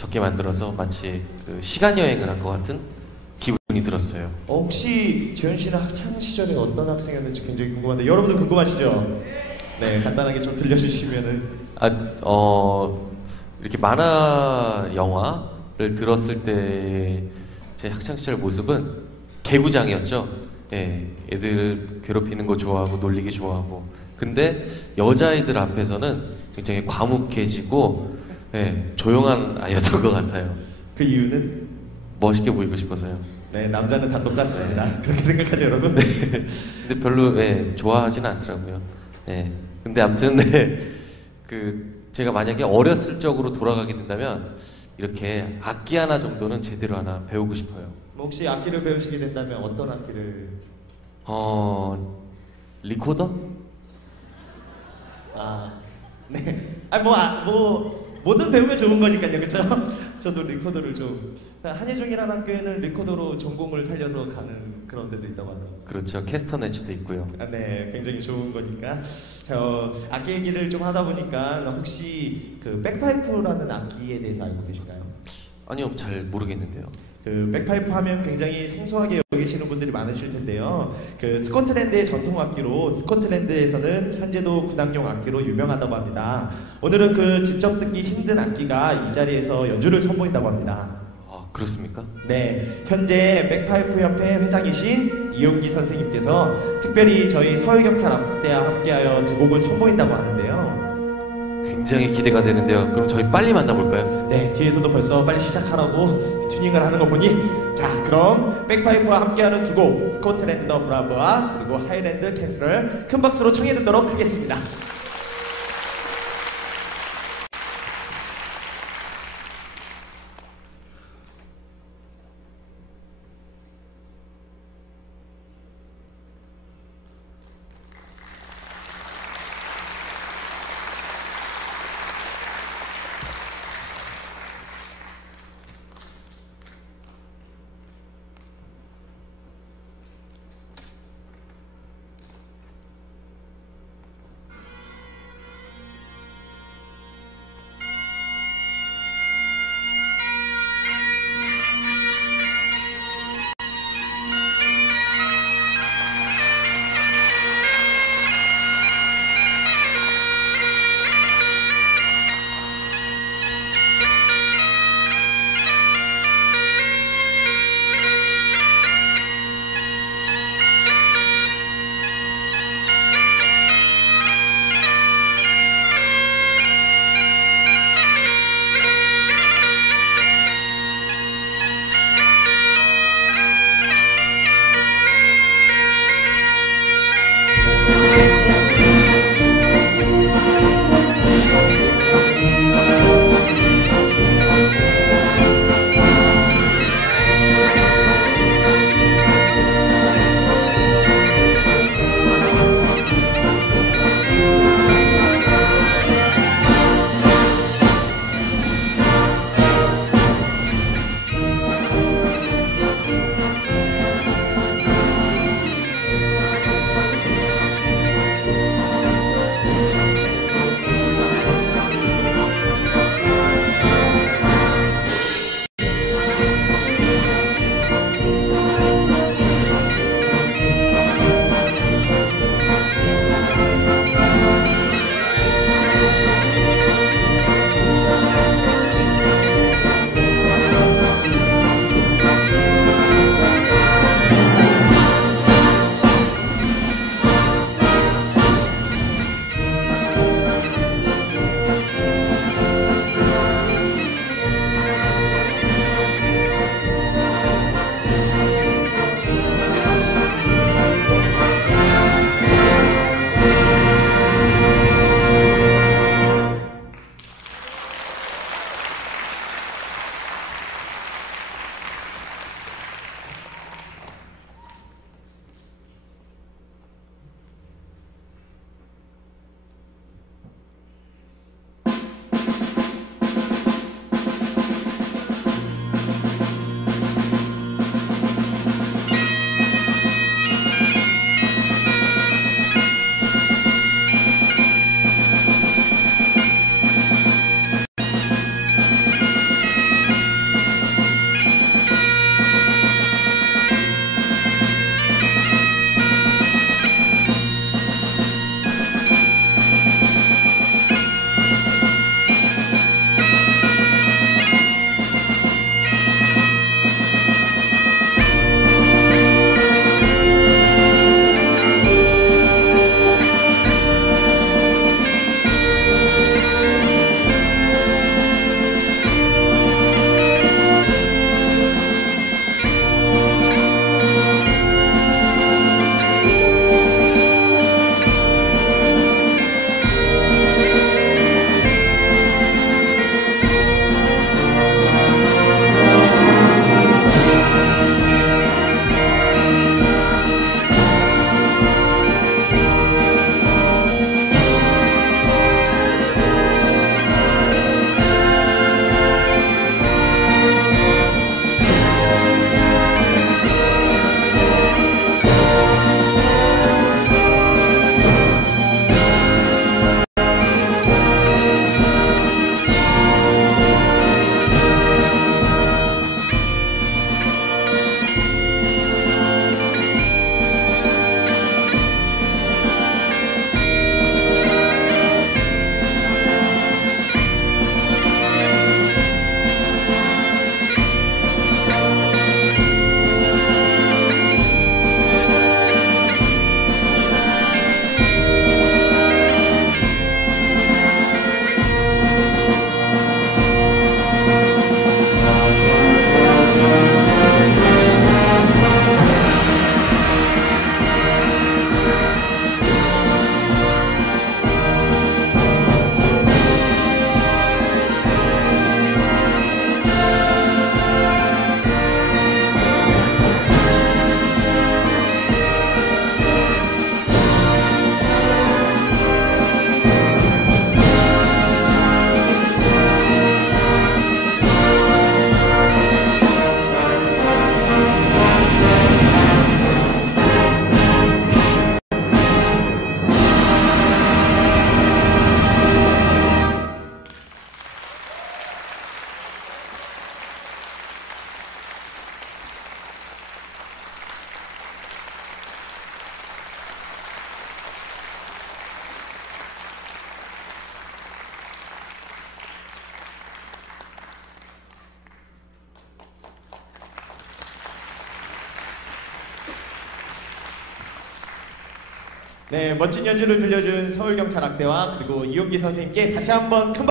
적게 만들어서 마치 그 시간 여행을 한 것 같은 기분이 들었어요. 어, 혹시 재현 씨는 학창 시절에 어떤 학생이었는지 굉장히 궁금한데 여러분도 궁금하시죠? 네, 간단하게 좀 들려주시면은 아, 어, 이렇게 만화 영화를 들었을 때 제 학창 시절 모습은 개구장이었죠. 예, 애들 괴롭히는 거 좋아하고 놀리기 좋아하고. 근데 여자아이들 앞에서는 굉장히 과묵해지고 예, 조용한 아이였던 것 같아요. 그 이유는 멋있게 보이고 싶어서요. 네, 남자는 다 똑같습니다. 그렇게 생각하죠, 여러분? 근데 별로 예, 좋아하진 않더라고요. 예. 근데 아무튼 네, 그 제가 만약에 어렸을 적으로 돌아가게 된다면 이렇게 악기 하나 정도는 제대로 하나 배우고 싶어요. 뭐 혹시 악기를 배우시게 된다면 어떤 악기를? 어 리코더? 아, 네. 아, 뭐, 아, 뭐 뭐든 배우면 좋은 거니까요, 그렇죠? 저도 리코더를 좀 한예종이라는 학교에는 리코더로 전공을 살려서 가는 그런 데도 있다고 하더라고요. 그렇죠. 캐스터 네츠도 있고요. 아, 네, 굉장히 좋은 거니까. 저 악기 얘기를 좀 하다 보니까 혹시 그 백파이프라는 악기에 대해서 알고 계신가요? 아니요, 잘 모르겠는데요. 그 백파이프 하면 굉장히 생소하게 여기시는 분들이 많으실 텐데요. 그 스코틀랜드의 전통 악기로 스코틀랜드에서는 현재도 군악용 악기로 유명하다고 합니다. 오늘은 그 직접 듣기 힘든 악기가 이 자리에서 연주를 선보인다고 합니다. 아 그렇습니까? 네, 현재 백파이프 협회 회장이신 이용기 선생님께서 특별히 저희 서울경찰대와 함께하여 두 곡을 선보인다고 하는데요. 굉장히 기대가 되는데요. 그럼 저희 빨리 만나볼까요? 네, 뒤에서도 벌써 빨리 시작하라고 튜닝을 하는 거 보니 자, 그럼 백파이프와 함께하는 두 곡 스코틀랜드 더 브라브와 그리고 하이랜드 캐슬을 큰 박수로 청해 듣도록 하겠습니다. 네, 멋진 연주를 들려준 서울경찰학대와 그리고 이용기 선생님께 다시 한번 큰